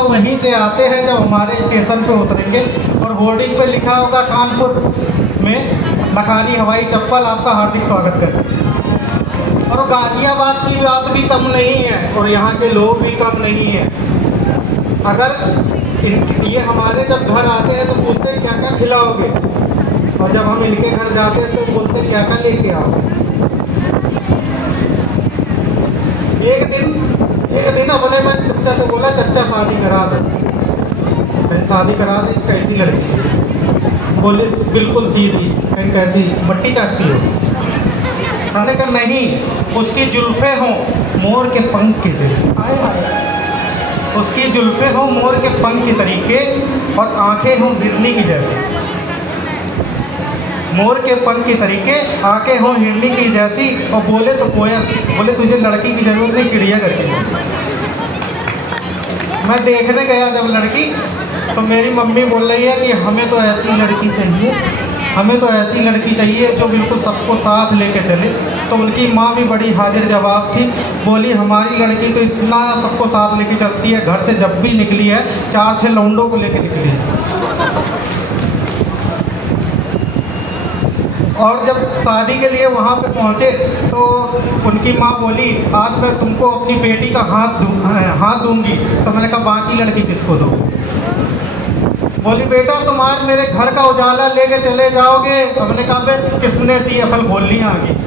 तो वहीं से आते हैं जब हमारे स्टेशन पे उतरेंगे, और होर्डिंग पे लिखा होगा कानपुर में लखानी हवाई चप्पल आपका हार्दिक स्वागत करते। और गाजियाबाद की बात भी कम नहीं है और यहाँ के लोग भी कम नहीं हैं। अगर ये हमारे जब घर आते हैं तो पूछते हैं क्या क्या खिलाओगे, और जब हम इनके घर जाते हैं तो बोलते क्या क्या लेके आओ। एक दिन अपने मैं चच्चा से बोला, चच्चा शादी करा दो। मैंने शादी करा दी, कैसी लड़की? बोले बिल्कुल सीधी। कहीं कैसी? मट्टी चाटती हो? मैंने कहा नहीं, उसकी जुल्फे हों मोर के पंख के तरीके, उसकी जुल्फे हों मोर के पंख के तरीके, और आंखें हों हिरनी की जैसी। मोर के पंख की तरीके, आंखें हों हिरनी की जैसी, और बोले तो कोयल। बोले तुझे लड़की की जरूरत नहीं, चिड़िया करके। मैं देखने गया जब लड़की, तो मेरी मम्मी बोल रही है कि हमें तो ऐसी लड़की चाहिए, हमें तो ऐसी लड़की चाहिए जो बिल्कुल सबको साथ लेके चले। तो उनकी माँ भी बड़ी हाजिर जवाब थी, बोली हमारी लड़की तो इतना सबको साथ लेके चलती है, घर से जब भी निकली है 4-6 लौंडों को लेके निकली है। और जब शादी के लिए वहाँ पे पहुँचे तो उनकी माँ बोली आज मैं तुमको अपनी बेटी का हाथ दूंगी। तो मैंने कहा बाकी लड़की किसको दो? बोली बेटा तुम आज मेरे घर का उजाला लेके चले जाओगे। तो मैंने कहा बे किसने सी अकल बोलनी आगे।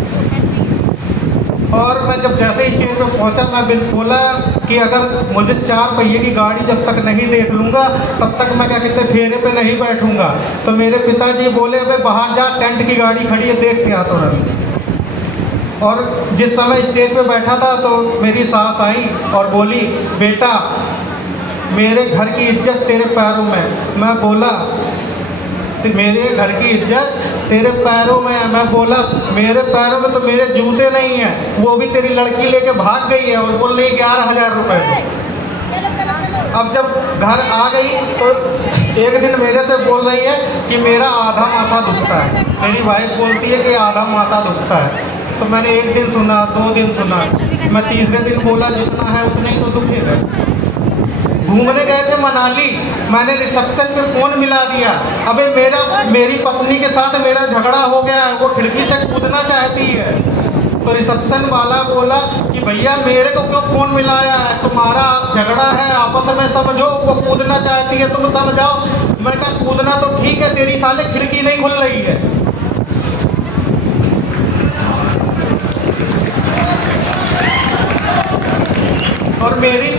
और मैं जब जैसे स्टेज पे पहुंचा, मैं बोला कि अगर मुझे 4 पहिए की गाड़ी जब तक नहीं देख लूँगा तब तक मैं क्या कहते फेरे पे नहीं बैठूंगा। तो मेरे पिताजी बोले भाई बाहर जा, टेंट की गाड़ी खड़ी है, देख के आ तुरंत। और जिस समय स्टेज पे बैठा था तो मेरी सास आई और बोली बेटा मेरे घर की इज्जत तेरे पैरों में। मैं बोला मेरे घर की इज्जत तेरे पैरों में है। मैं बोला मेरे पैरों में तो मेरे जूते नहीं हैं, वो भी तेरी लड़की लेके भाग गई है, और बोल रही 11,000 रुपये को। अब जब घर आ गई तो एक दिन मेरे से बोल रही है कि मेरा आधा माथा दुखता है। मेरी वाइफ बोलती है कि आधा माथा दुखता है। तो मैंने 1 दिन सुना, 2 दिन सुना, मैं तीसरे दिन बोला जितना है उतना ही तो दुखेगा। घूमने गए थे मनाली, मैंने रिसेप्शन पे फ़ोन मिला दिया। अबे मेरी पत्नी के साथ मेरा झगड़ा हो गया है, वो खिड़की से कूदना चाहती है। तो रिसेप्शन वाला बोला कि भैया मेरे को क्यों फ़ोन मिलाया है, तुम्हारा झगड़ा है आपस में समझो, वो कूदना चाहती है तुम समझाओ। मैंने कहा कूदना तो ठीक है, तेरी साले खिड़की नहीं खुल रही है। और मेरी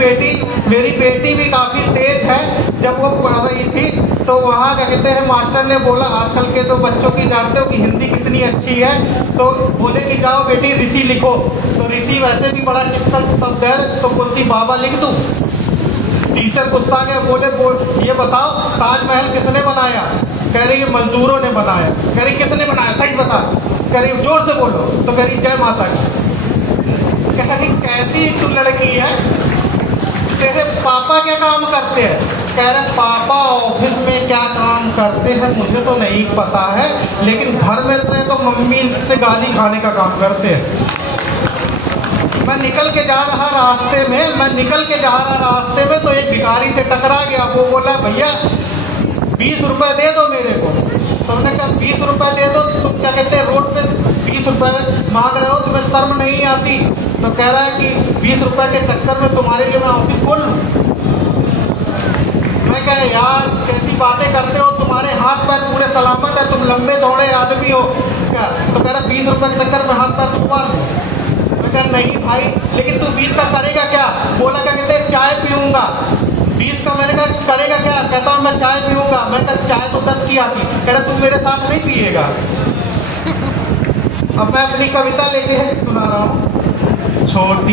बेटी भी काफ़ी तेज है। जब वो पढ़ रही थी तो वहाँ क्या कहते हैं मास्टर ने बोला आजकल के तो बच्चों की जानते हो कि हिंदी कितनी अच्छी है, तो बोले कि जाओ बेटी ऋषि लिखो। तो ऋषि वैसे भी बड़ा टिपिकल शब्द है, तो बोलती बाबा लिख दूँ। टीचर गुस्सा गया, बोले ये बताओ ताजमहल किसने बनाया? कह रही मजदूरों ने बनाया। कह रही किसने बनाया सही बता। कह रही जोर से बोलो। तो कह रही जय माता की। कह रही कैसी तू लड़की है, तेरे पापा क्या काम करते हैं? कह रहे पापा ऑफिस में क्या काम करते हैं मुझे तो नहीं पता है, लेकिन घर में तो मम्मी से गाली खाने का काम करते हैं। मैं निकल के जा रहा रास्ते में तो एक भिखारी से टकरा गया। वो बोला भैया 20 रुपये दे दो मेरे को। तो मैंने कहा 20 रुपये दे दो, तुम क्या कहते हैं रोड पे 20 रुपये मांग रहे हो, तुम्हें शर्म नहीं आती? तो कह रहा है कि 20 रुपये के चक्कर में तुम्हारे लिए मैं ऑफिस खोल लूँ। मैं कह यार कैसी बातें करते हो, तुम्हारे हाथ पैर पूरे सलामत है, तुम लंबे चौड़े आदमी हो क्या? तो कह रहा 20 रुपये के चक्कर में हाथ पैर दुखवा लो। मैं कह नहीं भाई, लेकिन तू 20 का करेगा क्या? बोला क्या कहते हैं चाय पीऊँगा। 20 का मैंने कहा करेगा क्या? कहता हूँ मैं चाय पीऊँगा। मैं कहा चाय तो 10 की आती। कह रहा तू मेरे साथ नहीं पिएगा। अब मैं अपनी कविता लेके सुना रहा हूँ। छोटी